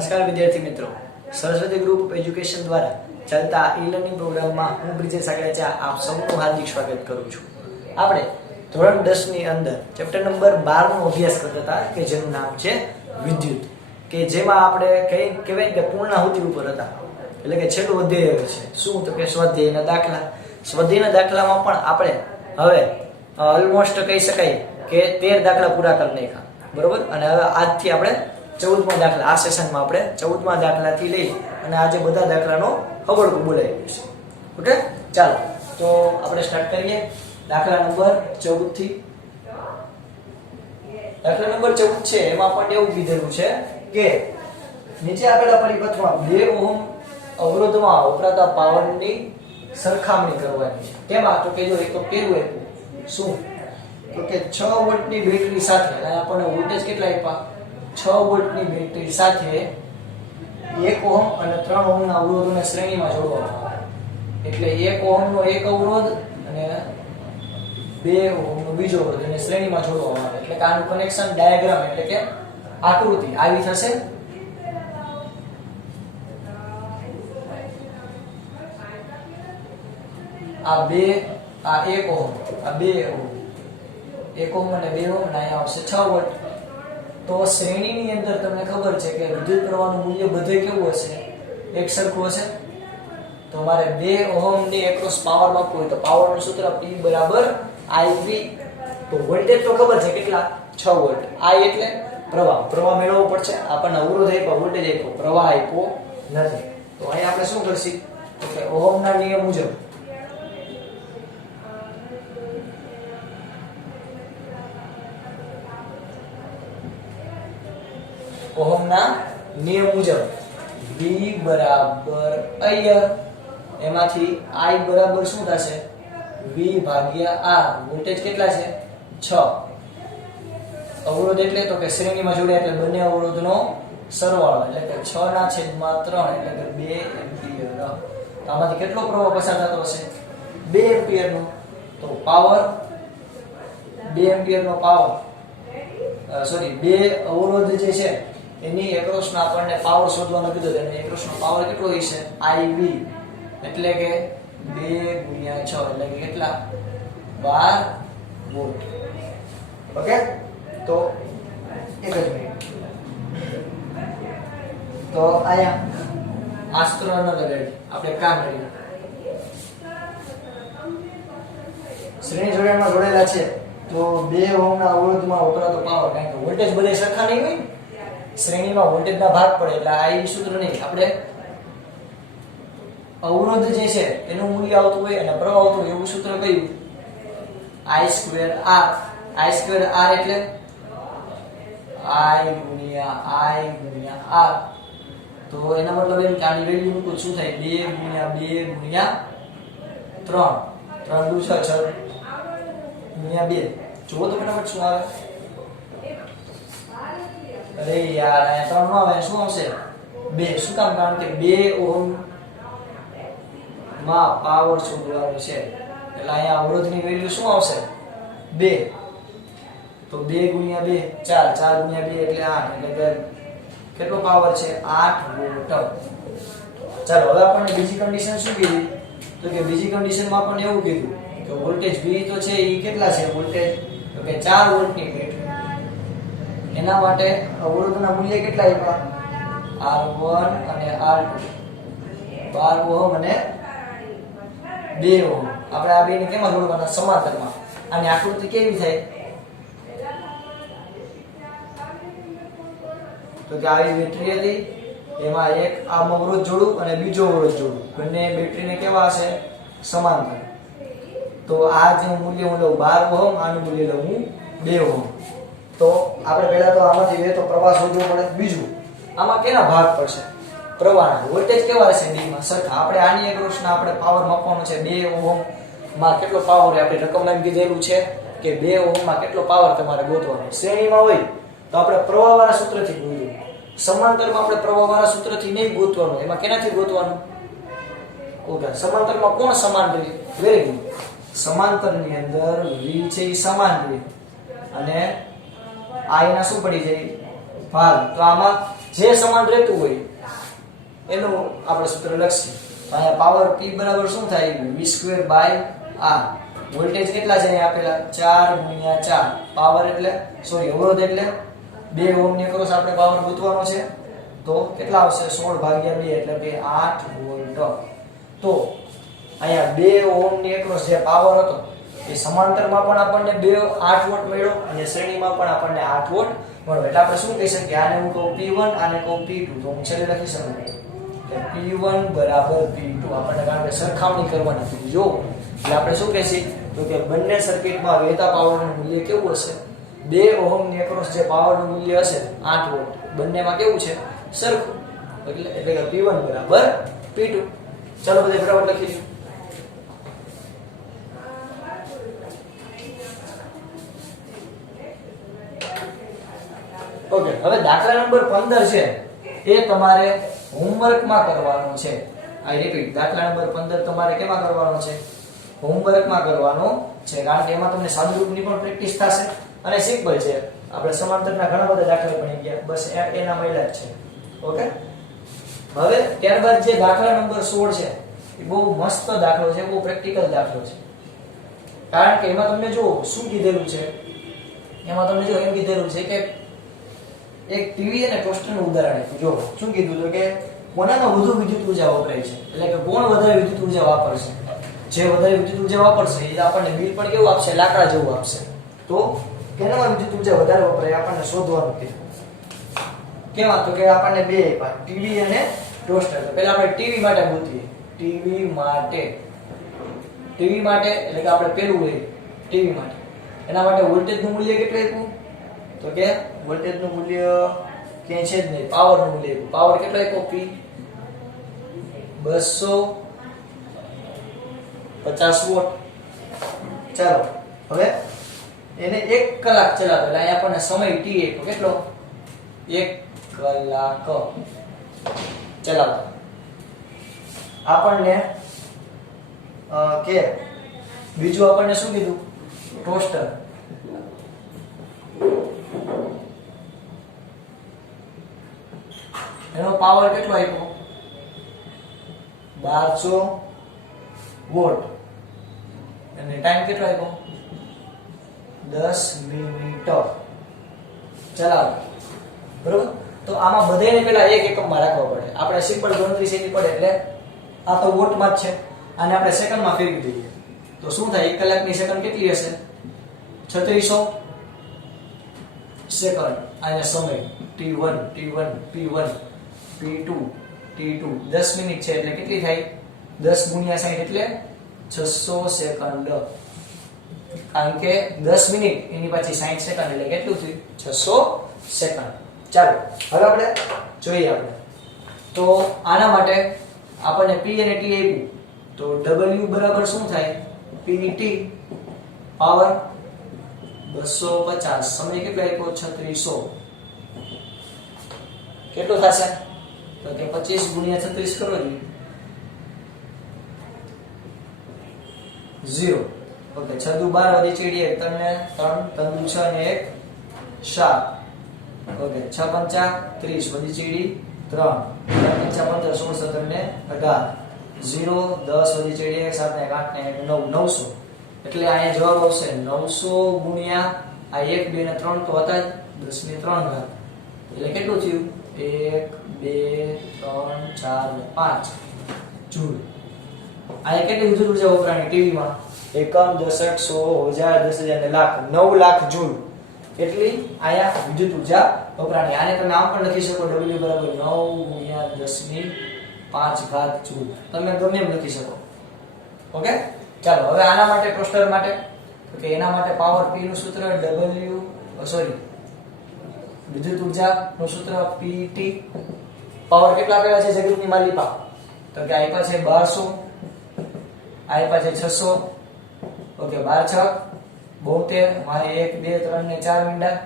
નમસ્કાર વિદ્યાર્થી મિત્રો, સરસ્વતી ગ્રુપ એજ્યુકેશન દ્વારા ચાલતા ઈ-લર્નિંગ પ્રોગ્રામમાં હું બ્રિજેશ સાગલેચા આપ સૌનું હાર્દિક સ્વાગત કરું છું. આપણે ધોરણ 10 ની અંદર ચેપ્ટર નંબર 12 નો અભ્યાસ કરતા હતા કે જેનું નામ છે વિદ્યુત, કે જેમાં આપણે કહેવાય કે પૂર્ણાહુતિ ઉપર હતા, એટલે કે છેલ્લું અધ્યાય છે. શું તો કે સ્વાધ્યાયના દાખલા. સ્વાધ્યાયના દાખલામાં પણ આપણે હવે ઓલમોસ્ટ કહી શકાય કે 13 દાખલા પૂરા કરી નાખ્યા, બરોબર. અને હવે આજથી આપણે 14મા દાખલા, આ સેશનમાં આપણે 14મા દાખલાથી લઈ અને આજે બધા દાખલાનો હવળકું બોલાવી દઈશું. ઓકે, ચાલો તો આપણે સ્ટાર્ટ કરીએ દાખલા નંબર 14 થી. દાખલા નંબર 14 છે એમાં પણ એવું કીધેલું છે કે નીચે આપેલા પરિપથમાં 2 ઓહમ અવરોધમાં વપરાતા પાવરની સરખામણી કરવાની છે. તેમાં તો કે જો એક તો પેલું આપ્યું શું તો કે 6 વોલ્ટની બેટરી સાથે આપણને વોલ્ટેજ કેટલા આપ્યા, 6 વોલ્ટની બેટરી સાથે 1 ઓહમ અને 3 ઓહમના અવરોધોને શ્રેણીમાં જોડવામાં આવે. એટલે 1 ઓહમનો એક અવરોધ અને 2 ઓહમનો બીજો અવરોધ એને શ્રેણીમાં જોડવામાં આવે. એટલે કે આનું કનેક્શન ડાયાગ્રામ એટલે કે આકૃતિ આવી થશે. આ 1 ઓહમ, આ 2 ઓહમ, 1 ઓહમ અને 2 ઓહમ ના અહીંયા આવશે 6 વોલ્ટ. તો શ્રેણીની અંદર તમને ખબર છે કે વિદ્યુત પ્રવાહનું મૂલ્ય બધે કેવું હશે, એક સરખું હશે. તો મારે 2 ઓહમની એક્રોસ પાવર માપવું હોય તો પાવરનું સૂત્ર P બરાબર IV. તો વોલ્ટેજ તો ખબર છે કેટલા, 6 વોલ્ટ. I એટલે પ્રવાહ મેળવવો પડશે. આપણને અવરોધ આપ્યો, વોલ્ટેજ આપ્યો, પ્રવાહ આપ્યો નથી. તો અહીં આપણે શું કરશું તો કે ઓહમના નિયમ મુજબ ઓહમના નિયમ મુજબ V બરાબર I, એમાંથી I બરાબર શું થશે, V ભાગ્યા R. વોલ્ટેજ કેટલા છે, 6. અવરોધ એટલે તો કે શ્રેણીમાં જોડ્યા એટલે બંને અવરોધનો સરવાળો એટલે કે 6/3 એટલે કે 2 એમ્પિયર. તો આમાંથી કેટલો પ્રવાહ પસાર થતો હશે, 2 એમ્પિયરનો. તો પાવર 2 એમ્પિયરનો પાવર, સોરી 2 અવરોધ જે છે એની એક્રોસનો આપણને પાવર શોધવાનો કીધો છે. અને એક્રોસનો પાવર કેટલો હશે, IV, એટલે કે 2 × 6 એટલે કે કેટલા, 12 વોલ્ટ. ઓકે, તો એક જ મિનિટ. તો આયા આસ્ત્ર ન લગાડી આપણે કામ કરીએ. શ્રેણી જોડાણમાં જોડેલા છે તો 2 ઓહમના અવરોધમાં વપરાતો પાવર, કારણ કે વોલ્ટેજ બધે સરખા નહીં હોય, શ્રેણીમાં વોલ્ટેજના ભાગ પડે એટલે આ સૂત્ર નહીં. આપણે અવરોધ જે છે એનું મૂલ્ય આવતું હોય અને પ્રવાહ આવતું હોય એવું સૂત્ર કયું, I2R. I2R એટલે I × R. તો એનો મતલબ એમ કે આની વેલ્યુ મૂકું શું થાય, 2 × 2 × 3, 3 × 6, 6 × 2. જુઓ તો ફટાફટ શું આવે. અરે યાર, અહીંયા 3 નો આવે, શું આવશે, 2. શું કામ, કારણ કે 2 ઓહમ માં પાવર શોધવાનો છે એટલે અહીંયા અવરોધની વેલ્યુ શું આવશે, 2. તો 2 × 2 4, 4 × 2 એટલે 8, એટલે કે કેટલો પાવર છે, 8 વોલ્ટ. ચાલો હવે આપણને બીજી કન્ડિશન શું કીધી તો કે બીજી કન્ડિશનમાં આપણને એવું કીધું કે વોલ્ટેજ V તો છે એ કેટલા છે વોલ્ટેજ, તો કે 4 વોલ્ટની બેટરી. એના માટે અવરોધના મૂલ્ય કેટલા આપ્યા, R1 અને R2, 12 ઓહમ અને 2 ઓહમ. આપણે આ બેને કેમાં જોડવાના, સમાંતરમાં. આની આકૃતિ કેવી થાય તો કે આવી બેટરી હતી, એમાં એક આમ અવરોધ જોડું અને બીજો અવરોધ જોડું, બંને બેટરીને કેવા હશે, સમાંતર. તો આ જે મૂલ્ય હું લઉં 12 ઓહમ, આનું મૂલ્ય લઉં હું 2 ઓહમ. તો આપણે પહેલા તો આમાંથી વે તો પ્રવાહ શોધવો પડે. બીજું આમાં કેના ભાગ પડશે, પ્રવાહના. વોલ્ટેજ કેવા રહેશે બેમાં સરખા. આપણે આની એક્રોસના આપણે પાવર માપવાનો છે. 2 ઓહમ માં કેટલો પાવર આપણે રકમમાં કીધેલું છે કે 2 ઓહમ માં કેટલો પાવર તમારે ગોતવાનો. શ્રેણીમાં હોય તો આપણે પ્રવાહવાળા સૂત્રથી ગોતવું, સમાંતરમાં આપણે પ્રવાહવાળા સૂત્રથી નહીં ગોતવાનું. એમાં કેનાથી ગોતવાનું, ઓકે, સમાંતરમાં કોણ સમાન રહે, વેરી ગુડ. સમાંતરની અંદર V છે એ સમાન રહે અને I ના શું પડી જાય, ભાગ. તો આમાં જે સમાન રહેતું હોય એનું આપણે સૂત્ર લખીએ. અહીંયા પાવર P બરાબર શું થાય v²/r. વોલ્ટેજ કેટલા છે અહીંયા આપેલા 4 × 4. પાવર એટલે સોરી અવરોધ એટલે 2 ઓહ્મ ની એક્રોસ આપણે પાવર ગોતવાનો છે. તો કેટલા આવશે 16/2 એટલે કે 8 વોલ્ટ. તો અહીંયા 2 ઓહ્મ ની એક્રોસ જે પાવર હતો એ સમાંતરમાં પણ આપણને 8 વોટ મળ્યો અને શ્રેણીમાં પણ આપણને 8 વોટ મળ્યો. એટલે આપણે શું કહી શકીએ, આને હું કહું P1 આને કહું P2. તો હું છેલ્લે લખી શકું કે P1 બરાબર P2. આપણને કારણ કે સરખામણી કરવાની હતી. જો એટલે આપણે શું કહીએ તો કે બંને સર્કિટમાં વહેતા પાવરનું મૂલ્ય કેવું હશે, 2 ઓહ્મ ની એક્રોસ જે પાવરનું મૂલ્ય હશે 8 વોટ, બંનેમાં કેવું છે સરખું. એટલે કે P1 બરાબર P2. ચાલો બધા ફટાફટ લખી દઈએ. ઓકે, હવે દાખલા નંબર 15 છે એ તમારે હોમવર્કમાં કરવાનો છે. આઈ રિપીટ, દાખલા નંબર 15 તમારે કેમાં કરવાનો છે, હોમવર્કમાં કરવાનો છે. કારણ કે એમાં તમને સાદુરૂપની પણ પ્રેક્ટિસ થશે અને સિમ્પલ છે. આપણે સમાંતરના ઘણા બધા દાખલા ભણી ગયા, બસ એના મહિલા જ છે. ઓકે, હવે ત્યારબાદ જે દાખલા નંબર 16 છે એ બહુ મસ્ત દાખલો છે, બહુ પ્રેક્ટિકલ દાખલો છે. કારણ કે એમાં તમને જો શું કીધેલું છે, એમાં તમને જો એમ કીધેલું છે કે એક ટીવી અને ટોસ્ટરનું ઉદાહરણ આપ્યું. જો શું કીધું તો કે કોનામાં વધુ વિદ્યુત ઉર્જા વપરાય છે, એટલે કે કોણ વધારે વિદ્યુત ઉર્જા વાપરશે. જે વધારે વિદ્યુત ઉર્જા વાપરશે એ આપણને બિલ પણ કેવું આપશે, લાકડા જેવું આપશે. તો કેનામાં વિદ્યુત ઉર્જા વધારે વપરાય આપણને શોધવાનું કીધું. કેવા તો કે આપણને બે આપ્યા, ટીવી અને ટોસ્ટર. તો પહેલા આપણે ટીવી માટે ગોતીએ. ટીવી માટે એટલે કે આપણે પેલું હોય ટીવી માટે, એના માટે વોલ્ટેજનું મૂલ્ય કેટલું આપ્યું તો કે વોલ્ટેજનું મૂલ્ય ક્યાંય છે જ નહીં, પાવરનું મૂલ્ય આપ્યું. પાવર કેટલો આપ્યો P 250 વોટ. ચાલો હવે એને 1 કલાક ચલાવે એટલે અહીંયા આપણને સમય T આપ્યો કેટલો, 1 કલાક ચલાવતા આપણને કે બીજું આપણને શું કીધું, ટોસ્ટર. એનો પાવર કેટલો આપ્યો 1200 વોટ અને ટાઈમ કેટલો આપ્યો 10 મિનિટ ચલાવો. બરોબર, તો આમાં બધાને પહેલા એક એકમમાં રાખવા પડે. આપણે સિમ્પલ ગણતરી શીખવી પડે એટલે આ તો વોટમાં જ છે, આને આપણે સેકન્ડમાં ફેરવી દઈએ તો શું થાય, 1 કલાકની સેકન્ડ કેટલી હશે 3600 સેકન્ડ. આને સમય T1 P1 P2 T2 10 minute છે એટલે કેટલી થાય 10 × 60 એટલે 600 સેકન્ડ. કારણ કે 10 મિનિટ એની પાછી 60 સેકન્ડ એટલે કેટલું થયું 600 સેકન્ડ. ચાલો હવે આપણે જોઈએ. આપણે તો આના માટે આપણને P અને T આપ્યું તો W બરાબર શું થાય PT પાવર 250, સમય કેટલો આપ્યો 3600, કેટલો થશે તો કે 25 × 36 કરો જી 0. ઓકે, 6 દુ 12 વધી ચીડી 1 3 ને 3 3 દુ 6 ને 1 7. ઓકે, 6 5 30 વધી ચીડી 3 3 5 15 16 17 ને 18 0 10 વધી ચીડી 1 7 ને 8 ને 9 900. એટલે અહીંયા જવાબ આવશે 900 ગુણ્યા આ 1 2 ને 3 તો હતા જ 10 ની 3 ઘાત એટલે કેટલું થયું 1 2 3 4 ને 5 જૂલ. અહીંયા કેટલી વિદ્યુત ઉર્જા વપરાણી ટીવીમાં, એકમ દશક 100 1000 10000 ને લાખ 9 લાખ જૂલ એટલી અહીંયા વિદ્યુત ઉર્જા વપરાણી. આને તમે આમ પણ લખી શકો W બરાબર 9 × 10 ની 5 ઘાત જૂલ, તમે ગમે એમ લખી શકો. ઓકે, ચાલો હવે આના માટે ટોસ્ટર માટે તો કે એના માટે પાવર P નું સૂત્ર વિદ્યુત ઉર્જા નું સૂત્ર PT. પાવર કેટલા આપેલા છે જગતની માલિકા તો કે આપ્યા છે 1200, આપ્યા છે 600. ઓકે, 12 6 72 મારે 1 2 3 ને 4 મીંડા.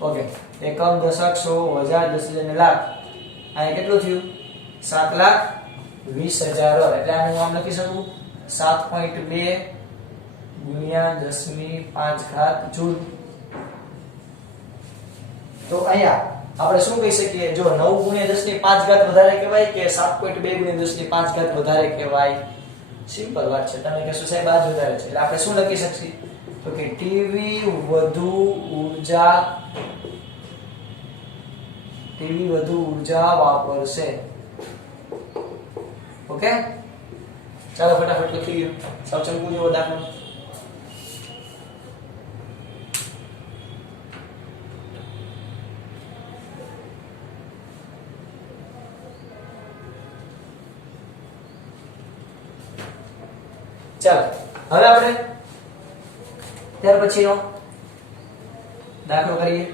ઓકે, એકમ દશક 100 1000 10000 ને લાખ અહીંયા કેટલું થયું 7,20,000. એટલે આનું આમ લખી શકું 7.2 ગુણ્યા 10 ની 5 ઘાત જૂલ. તો અહીંયા આપણે શું કહી શકીએ, જો 9 ગુણ્યા 10 ની 5 ઘાત વધારે કહેવાય કે 7.2 ગુણ્યા 10 ની 5 ઘાત વધારે કહેવાય? સિમ્પલ વાત છે. તમે કહેશો સાહેબ આ જ વધારે છે, એટલે આપણે શું લખી શકીએ તો કે ટીવી વધુ ઉર્જા વાપરશે. ઓકે, ચાલો ફટાફટ લખી લો. સાવ ચંપુ જેવો દાખલો. ચાલો હવે આપણે ત્યાર પછીનો દાખલો કરીએ.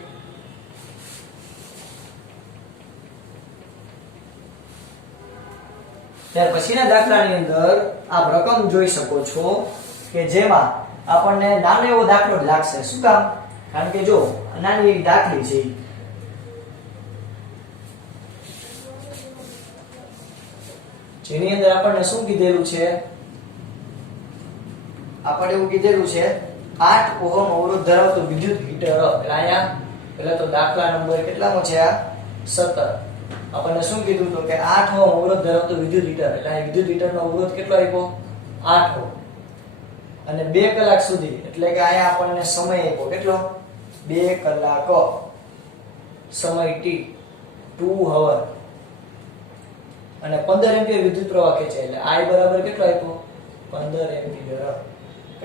ત્યાર પછીના દાખલાની અંદર આપ રકમ જોઈ શકો છો કે જેમાં આપણને નાનો એવો દાખલો જ લાગશે. શું કામ? કારણ કે જો નાની એવી દાખલી છે, જેની અંદર આપણને શું કીધેલું છે, આપણે એવું કીધેલું છે 8 ઓહમ અવરોધ ધરાવતું વિદ્યુત હીટર. એટલે અહીંયા પહેલા તો દાખલા નંબર કેટલામો છે? આ 17. આપણને શું કીધું તો કે 8 ઓહમ અવરોધ ધરાવતું વિદ્યુત હીટર. એટલે આ વિદ્યુત હીટરનો અવરોધ કેટલો આપ્યો? 8 ઓહમ. અને 2 કલાક સુધી, એટલે કે અહીંયા આપણને સમય આપ્યો કેટલો? 2 કલાક. સમય t 2 hour. અને 15 એમ્પિયર વિદ્યુત પ્રવાહ ખેંચે. એટલે I બરાબર કેટલો આપ્યો? 15 એમ્પિયર.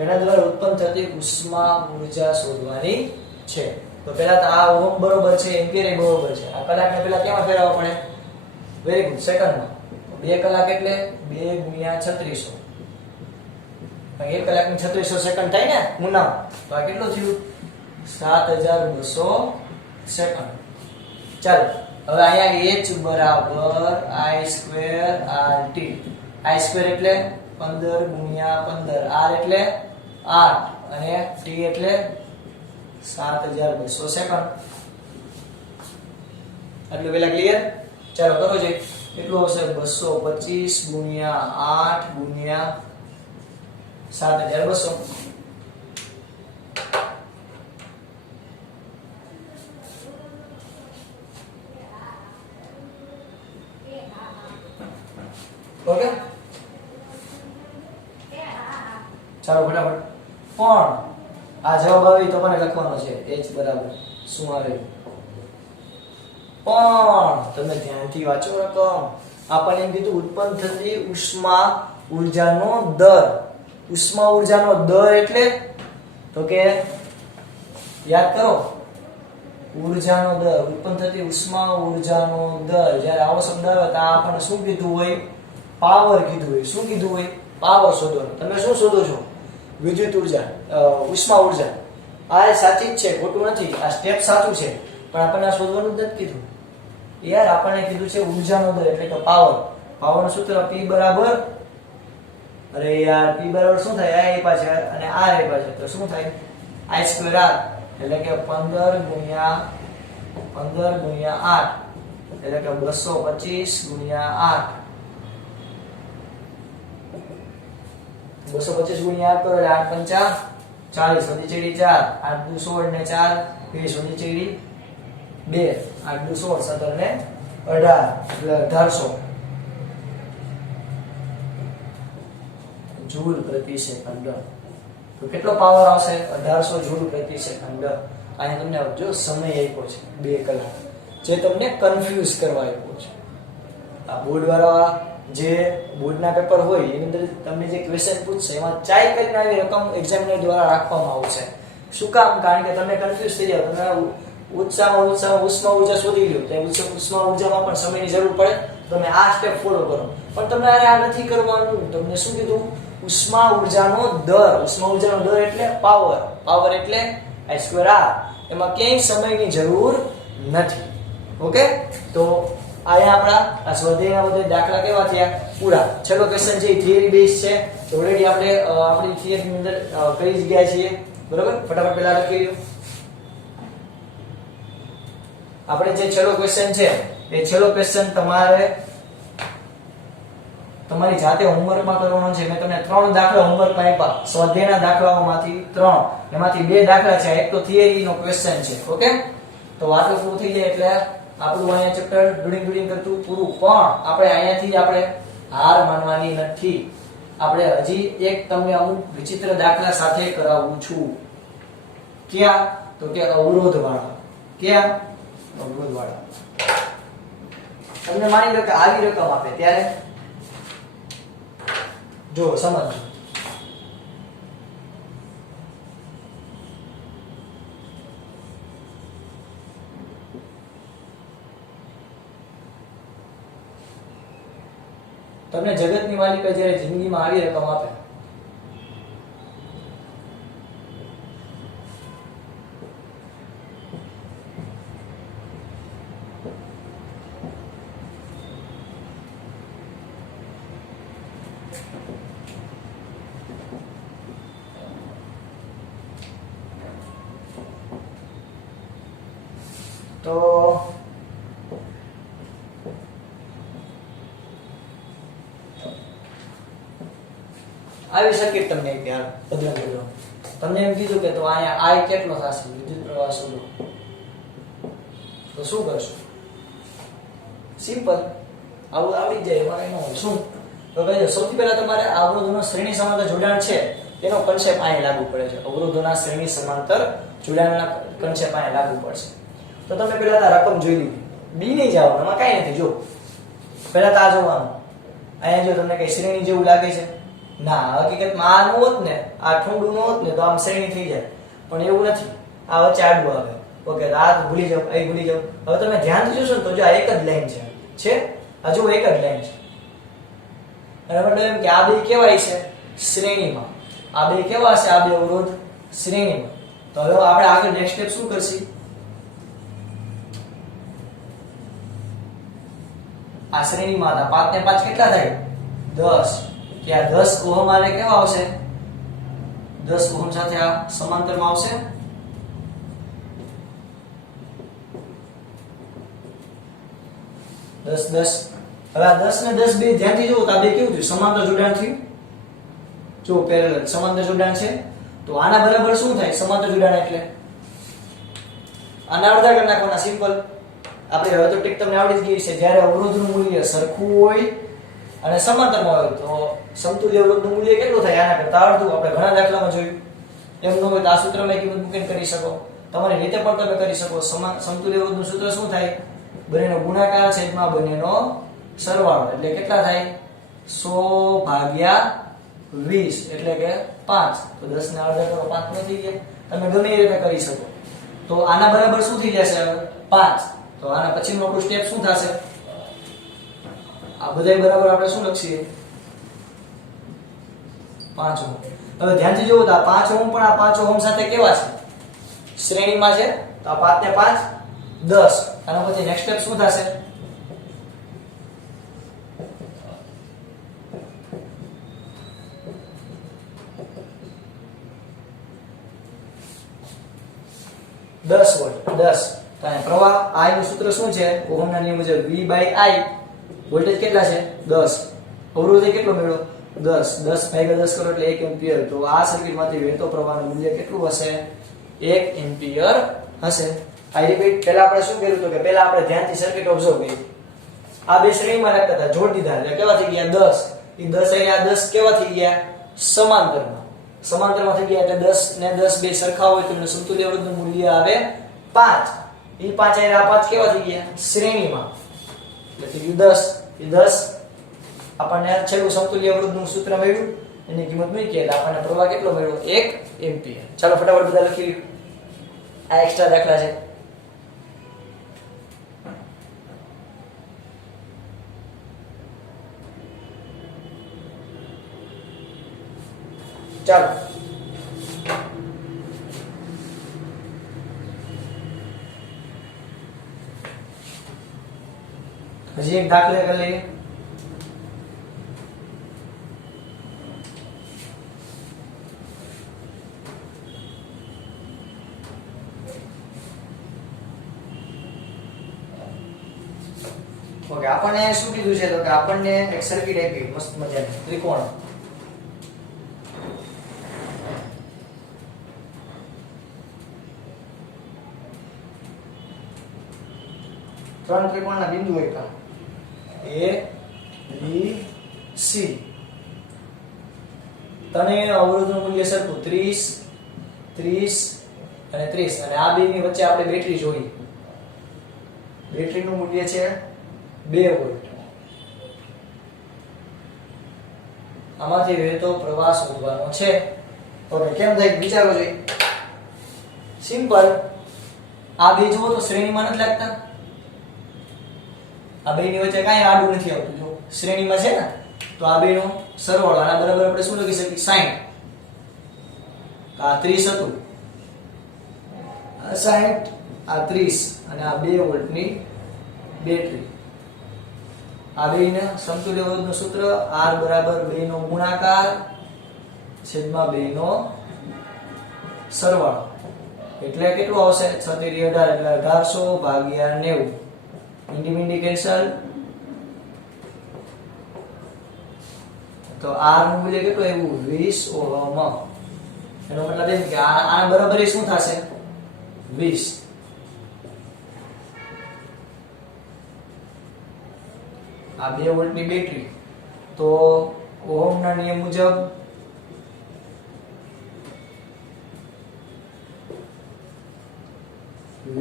એના દ્વારા ઉત્પન્ન થતી ઉષ્મા ઊર્જા શોધવાની છે. તો પહેલા તો આ ઓહમ બરોબર છે, એમ્પિયર બરોબર છે. આ કલાકને પહેલા કેમાં ફેરવવા પડે? વેરી ગુડ, સેકન્ડમાં. 2 કલાક એટલે 2 ગુણ્યા 3600. 1 કલાકની 3600 સેકન્ડ થાય ને ગુના. તો આ કેટલું થયું? 7200 સેકન્ડ. ચાલો હવે અહીંયા h બરાબર I2RT. I2 એટલે 15 ગુણ્યા 15, R એટલે 8 અને T એટલે 7200 સેકન્ડ. આટલું પેલા ક્લિયર? ચાલો કરો છે. કેટલું હશે? 225 ગુણ્યા 8 ગુણ્યા 7200. ઓકે, ચાલો ફટાફટ. પણ આ જવાબ આવી તો મને લખવાનો છે h બરાબર શું આવે? પણ તમે ધ્યાનથી વાંચો રકમ. આપણને એમ કીધું ઉત્પન્ન થતી ઉષ્મા ઊર્જાનો દર. ઉષ્મા ઊર્જાનો દર એટલે તો કે યાદ કરો, ઊર્જાનો દર, ઉત્પન્ન થતી ઉષ્મા ઊર્જાનો દર. જ્યારે આવો શબ્દ આવે તો આપણને શું કીધું હોય? પાવર કીધું હોય. શું કીધું હોય? પાવર શોધવાનો. તમે શું શોધો છો? વિદ્યુત ઊર્જા, ઉષ્મા ઊર્જા. આ સાચી જ છે, ખોટું નથી. આ સ્ટેપ સાચું છે, પણ આપણને આ શોધવાનું જ નથી કીધું યાર. આપણને કીધું છે ઊર્જાનો દર એટલે કે પાવર. પાવરનું સૂત્ર P બરાબર, અરે યાર P બરાબર શું થાય? I પાછળ અને R પાછળ, તો શું થાય? I2R. એટલે કે 15 ગુણ્યા 8 એટલે કે 225 ગુણ્યા 8. 225 ગુણ્યા 8 કરો એટલે 8 પંચા 40, વધી ચડી 4, 8 દુ 16 ને 4 20, વધી ચડી 2, 8 દુ 16, 17 ને 18 એટલે 1800 જૂલ પ્રતિ સેકન્ડ. તો કેટલો પાવર આવશે? 1800 જૂલ પ્રતિ સેકન્ડ. અહીંયા તમને જો સમય આપ્યો છે 2 કલાક, જે તમને કન્ફ્યુઝ કરવા આપ્યો છે. આ બોર્ડ વાળા જે બોર્ડના પેપર હોય એની અંદર તમને જે ક્વેશ્ચન પૂછશે એમાં ચાઈ કરીને આવી રકમ એક્ઝામિનર દ્વારા રાખવામાં આવશે. શું કામ? કારણ કે તમે કન્ફ્યુઝ થઈ જાવ. તમે ઉષ્મા ઊર્જા શોધી લો, તો ઉષ્મા ઊર્જામાં પણ સમયની જરૂર પડે. તમે આ સ્ટેપ ફોલો કરો. પણ તમે આ નથી કરવાનું. તમને શું કીધું? ઉષ્મા ઊર્જાનો દર. ઉષ્મા ઊર્જાનો દર એટલે પાવર. પાવર એટલે I2R. એમાં ક્યાંય સમયની જરૂર નથી. ઓકે, તો આયા આપણા આ સ્વાધ્યાયના બધા દાખલા કેવા થયા? પૂરા. છેલ્લો ક્વેશ્ચન છે થિયરી બેઝ છે. ઓલરેડી આપણે આપણી થિયરીની અંદર કઈ જગ્યાએ છીએ? બરોબર, ફટાફટ પહેલા લખી લો. આપણે જે છેલ્લો ક્વેશ્ચન છે એ છેલ્લો ક્વેશ્ચન તમારે તમારી જાતે હોમવર્કમાં કરવાનો છે. મેં તમને 3 દાખલા હોમવર્કમાં આપ્યા. સ્વાધ્યાયના દાખલાઓમાંથી 3, એમાંથી 2 દાખલા છે. એક તો થિયરીનો ક્વેશ્ચન છે. ઓકે, તો આટલું પૂરું થઈ જાય એટલે આપણું અહીંયા ચેપ્ટર ડુડિંગ કરતું પૂરું, પણ આપણે અહીંયાથી જ આપણે હાર માનવાની નથી. આપણે હજી એક તમને અમુક વિચિત્ર દાખલા સાથે કરાવું છું. ક્યાં? તો કે અવરોધ વાળા. ક્યાં? અવરોધ વાળા. તમને માની લો કે આવી રકમ આપે ત્યારે જો સમજો. તમને જગતની માલિકા જ્યારે જિંદગીમાં આવી રકમ આપે તો આવી સર્કિટ તમને એક યાર બદલાવ કર્યો. તમને એમ કીધું કે તો અહીંયા I કેટલો થશે વિદ્યુત પ્રવાહ શોધો. તો શું કરશો? સિમ્પલ, આવું આવડી જાય એમાં કઈ ન હોય. શું તો કહે સૌથી પહેલા તમારે અવરોધોનો શ્રેણી સમાંતર જોડાણ છે તેનો કન્સેપ્ટ અહીંયા લાગુ પડે છે. અવરોધોના શ્રેણી સમાંતર જોડાણના કન્સેપ્ટ અહીંયા લાગુ પડશે. તો તમે પહેલા આ રકમ જોઈ લીધી. બી નહીં જાવ, એમાં કાંઈ નથી. જો પહેલા તો આ જોવાનું. અહીંયા જો તમને કઈ શ્રેણી જેવું લાગે છે? ના, હકીકતમાં આ નો હોત ને, આ ઠુંડું નો હોત ને તો આમ શ્રેણી થઈ જાય, પણ એવું નથી. આ વચ્ચે આડું આવે. ઓકે, આ ભૂલી જાવ, અહીં ભૂલી જાવ. હવે તમે ધ્યાનથી જોશો ને તો જો આ એક જ લાઈન છે. આ જો એક જ લાઈન છે. અને મતલબ એમ કે આ બે કેવાય છે શ્રેણીમાં. આ બે કેવા છે? આ બે અવરોધ શ્રેણીમાં. તો હવે આપણે આગળ નેક્સ્ટ સ્ટેપ શું કરશી? આ શ્રેણીમાં હતા 5 ને 5 કેટલા થાય? 10. કે આ 10 ઓહમ આને કેવા આવશે? 10 ઓહમ સાથે આ સમાંતરમાં આવશે. દસ હવે આ 10 ને 10 બે ધ્યાનથી જોવો તો આ બે કેવું થયું? સમાંતર જોડાણ થયું. જો પેરેલલ સમાંતર જોડાણ છે. તો આના બરાબર શું થાય? સમાંતર જોડાણ એટલે આના અડધા કરી નાખવાના. સિમ્પલ. આપણે હવે તો ટીક તમને આવડી જ ગઈ છે. જ્યારે અવરોધનું મૂલ્ય સરખું હોય અને સમાંતરમાં હોય તો સમતુલ્ય અવરોધનું મૂલ્ય કેટલું થાય? આના કરતા અડધું. આપણે ઘણા દાખલામાં જોયું. એમ ન હોય તો આ સૂત્રમાં કિંમત મૂકીને કરી શકો. તમારી રીતે પણ તમે કરી શકો. સમતુલ્ય અવરોધનું સૂત્ર શું થાય? બંનેનો ગુણાકાર છેદમાં બંનેનો સરવાળો. એટલે કેટલા થાય? 100/20 એટલે કે 5. તો 10 ને અડધા કરો 5 નો થઈ ગયા. તમે ગમે એ રીતે કરી શકો. તો આના બરાબર શું થઈ જશે? 5. તો આના પછીનું આપણું સ્ટેપ શું થશે? આ બધાય બરાબર આપણે શું લખીએ? 5 ઓહમ. હવે ધ્યાનથી જોવો તો આ 5 ઓહમ પણ આ 5 ઓહમ સાથે કેવા છે? શ્રેણીમાં છે. તો આ 5 ને 5 10. આના પછી નેક્સ્ટ સ્ટેપ શું થશે? વોલ્ટ 10. તો અહીં પ્રવાહ I નું સૂત્ર શું છે? ઓહમના નિયમ મુજબ V/I. વોલ્ટેજ કેટલા છે? 10. અવરોધ કેટલો મેળવ્યો? 10. 10/10 કરો એટલે 1 એમ્પિયર. તો આ સર્કિટમાંથી વહેતો પ્રવાહનું મૂલ્ય કેટલું હશે? 1 એમ્પિયર હશે. આઈ રિપીટ. પહેલા આપણે શું કર્યું હતું કે પહેલા આપણે ધ્યાનથી સર્કિટ ઓબ્ઝર્વ કરી. આ બે શ્રેણીમાં રાખતા હતા, જોડ દીધા એટલે કેવા થઈ ગયા? 10. એ 10 અને આ 10 કેવા થઈ ગયા? સમાંતરમાં થઈ ગયા. એટલે 10 ને 10 બે સરખા હોય તો એનું સમતુલ્ય અવરોધનું મૂલ્ય આવે 5. એ 5 અને આ 5 કેવા થઈ ગયા? શ્રેણીમાં. એટલે થઈ ગયું 10. એ 10 આપણને છેલ્લું સમતુલ્ય અવરોધનું સૂત્ર મળ્યું. એની કિંમત મૂકી એટલે આપણને પ્રવાહ કેટલો મળ્યો? 1 એમ્પિયર. ચાલો ફટાફટ બધા લખી લો. આ એક્સ્ટ્રા દાખલા છે. ચાલો હજી એક દાખલા કરી લઈએ. ઓકે, આપણને શું કીધું છે? તો કે આપણને એક સર્કિટ આપી મસ્ત મજાની ત્રિકોણ. ત્રણ ત્રિકોણના બિંદુ આપ્યા A B C. ત્રણેય અવરોધનું મૂલ્ય સરખું 30 30 અને 30 અને આ બેની વચ્ચે આપણે બેટરી જોડી. બેટરીનું મૂલ્ય છે 2 વોલ્ટ. આમાંથી વહેતો પ્રવાહ શોધવાનો છે. ઓકે, કેમ થાય વિચારો જોઈએ. સિમ્પલ. આ બે જુઓ તો શ્રેણીમાં નથી લાગતા. આ બેની વચ્ચે કાંઈ આડું નથી આવતું. જો શ્રેણીમાં છે ને, તો આ બેનો સરવાળો આના બરાબર આપણે શું લખી શકીએ? 60. આ 30 હતું, આ 60, આ 30 અને આ 2 વોલ્ટની બેટરી. આ બેને સમતુલ્ય અવરોધનું સૂત્ર R બરાબર 2 નો ગુણાકાર છેદમાં 2 નો સરવાળો. એટલે કેટલું આવશે? 6 × 18 એટલે 1800 ભાગ્યા 90. મીંડી મીંડી કેન્સલ. તો R નું મૂલ્ય કેટલું આવ્યું? 20 ઓહમ. એનો મતલબ એમ કે આના બરાબર શું થશે? 20. આ 2 વોલ્ટની બેટરી. તો ઓહમના નિયમ મુજબ V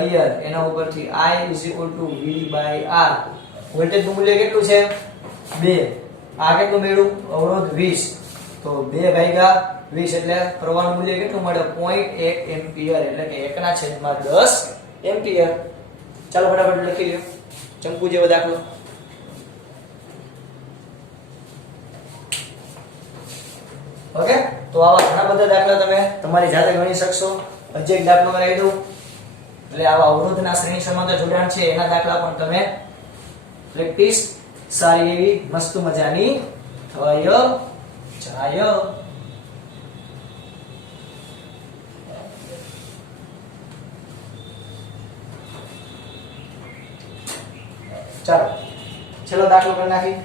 IR, એના ઉપરથી I V/R. વોલ્ટેજનું મૂલ્ય કેટલું છે? 2. આ કેટલું મળ્યું? અવરોધ 20. તો 2 ભાગ્યા 20 એટલે પ્રવાહનું મૂલ્ય કેટલું મળે? 0.1 એમ્પિયર, એટલે કે 1/10 એમ્પિયર. ચાલો ફટાફટ લખી લ્યો ચંકુ જેવો દાખલો. ઓકે, તો આવા ઘણા બધા દાખલા તમે તમારી જાતે ગણી શકશો. હજી એક દાખલો કરાવી દઉં એટલે આવા અવરોધના શ્રેણી સમાંતર જોડાણ છે એના દાખલા પણ તમે પ્રેક્ટિસ સારી એવી મસ્ત મજાની થઈ જાય. ચાલો છેલ્લો દાખલો કરી નાખી.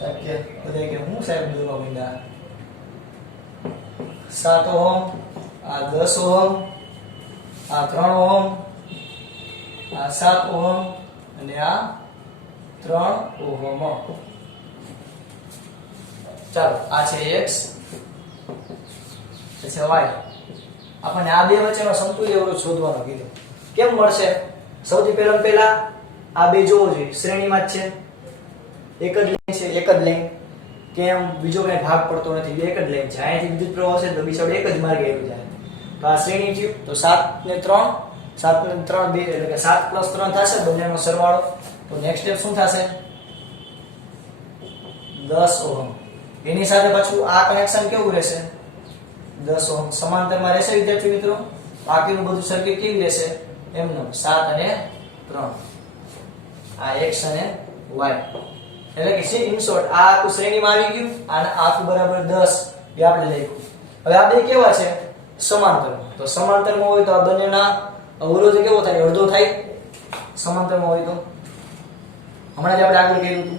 સાહેબ કે બધે કે હું સાહેબ દોરવા માંડ્યા. 7 ઓહમ, આ 10 ઓહમ, આ 3 ઓહમ, આ 7 ઓહમ અને આ 3 ઓહમ. ચાલો આ છે x, આ છે y. આપણને આ બે વચ્ચેનો સમતુલ્ય અવરોધ શોધવાનો કીધો. કેમ મળશે? સૌથી પહેલા આ બે જોવો જોઈએ, શ્રેણીમાં જ છે. એક જ લાઈન છે, એક જ લાઈન. કેમ બીજો કઈ ભાગ પડતો નથી, એક જ લાઈન છે. અહીંયાથી વિદ્યુત પ્રવાહ છે તો બિચારો એક જ માર્ગે આવી જાય. તો આ શ્રેણી થયું તો 7 ને 3, 7 ને 3 2 એટલે કે 7 + 3 થશે બંનેનો સરવાળો. તો નેક્સ્ટ સ્ટેપ શું થશે? 10 ઓહમ. એની સાથે પાછું આ કનેક્શન કેવું રહેશે? 10 ઓહમ સમાંતરમાં રહેશે વિદ્યાર્થી મિત્રો. બાકીનું બધું સર્કિટ કેવી રહેશે? એમનો 7 અને 3. આ x અને y. એટલે કે સી ઇન શોર્ટ આ આખું શ્રેણીમાં આવી ગયું અને આખું બરાબર 10 એ આપણે લખ્યું. હવે આ બે કેવા છે? સમાંતરમાં. તો સમાંતરમાં હોય તો આ બંનેના અવરોધ કેવો થાય? અડધો થાય. સમાંતરમાં હોય તો હમણાં જ આપણે આગળ કર્યું હતું.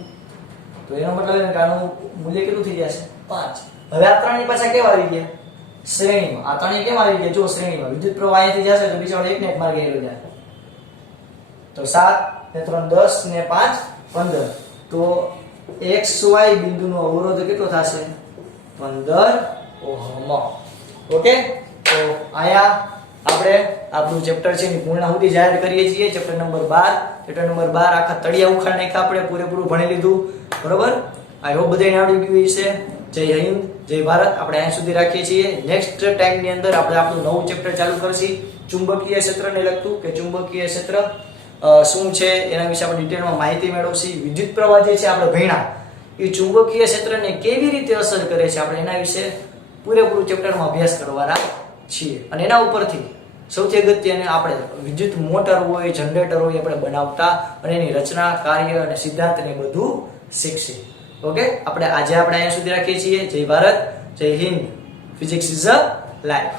તો એનો મતલબ એમ કે આનું મૂલ્ય કેટલું થઈ જશે? 5. હવે આ ત્રણની પાછા કેવા આવી ગયા? શ્રેણીમાં. આ ત્રણેય કેમ આવી ગયા? જો શ્રેણીમાં વિદ્યુત પ્રવાહ અહીંયાથી જશે તો બિચારો એકને એક માર્ગે આવી જાય. તો 7 ને 3 10 ને 5 15. તો XY બિંદુનો અવરોધ કેટલો થશે? 15 ઓહમ. ઓકે, તો આયા આપણે આપણું ચેપ્ટર છે એની પૂર્ણાહુતિ જાહેર કરીએ છીએ. Chapter number 12. ચેપ્ટર નંબર 12 આખા તળિયા ઉખાડ નાખ્યા આપણે, પૂરેપૂરું ભણી લીધું. બરોબર? આઈ હોપ બધાને આવડી ગયું છે. જય હિન્દ, જય ભારત. આપણે અહીં સુધી રાખીએ છીએ. નેક્સ્ટ ટાઈમની અંદર આપણે આપણું નવું ચેપ્ટર ચાલુ કરશી, ચુંબકીય ક્ષેત્રને લગતું, કે ચુંબકીય ક્ષેત્ર શું છે એના વિશે આપણે ડિટેલમાં માહિતી મેળવશી. વિદ્યુત પ્રવાહ જે છે આપણે ભણ્યા એ ચુંબકીય ક્ષેત્રને કેવી રીતે અસર કરે છે આપણે એના વિશે પૂરેપૂરું ચેપ્ટરમાં અભ્યાસ કરવાના છીએ. અને એના ઉપરથી સૌથી અગત્યને આપણે વિદ્યુત મોટર હોય, જનરેટર હોય આપણે બનાવતા અને એની રચના, કાર્ય અને સિદ્ધાંત ને બધું શીખશી. ઓકે, આપણે અહીંયા સુધી રાખીએ છીએ. જય ભારત, જય Hind. Physics is a life.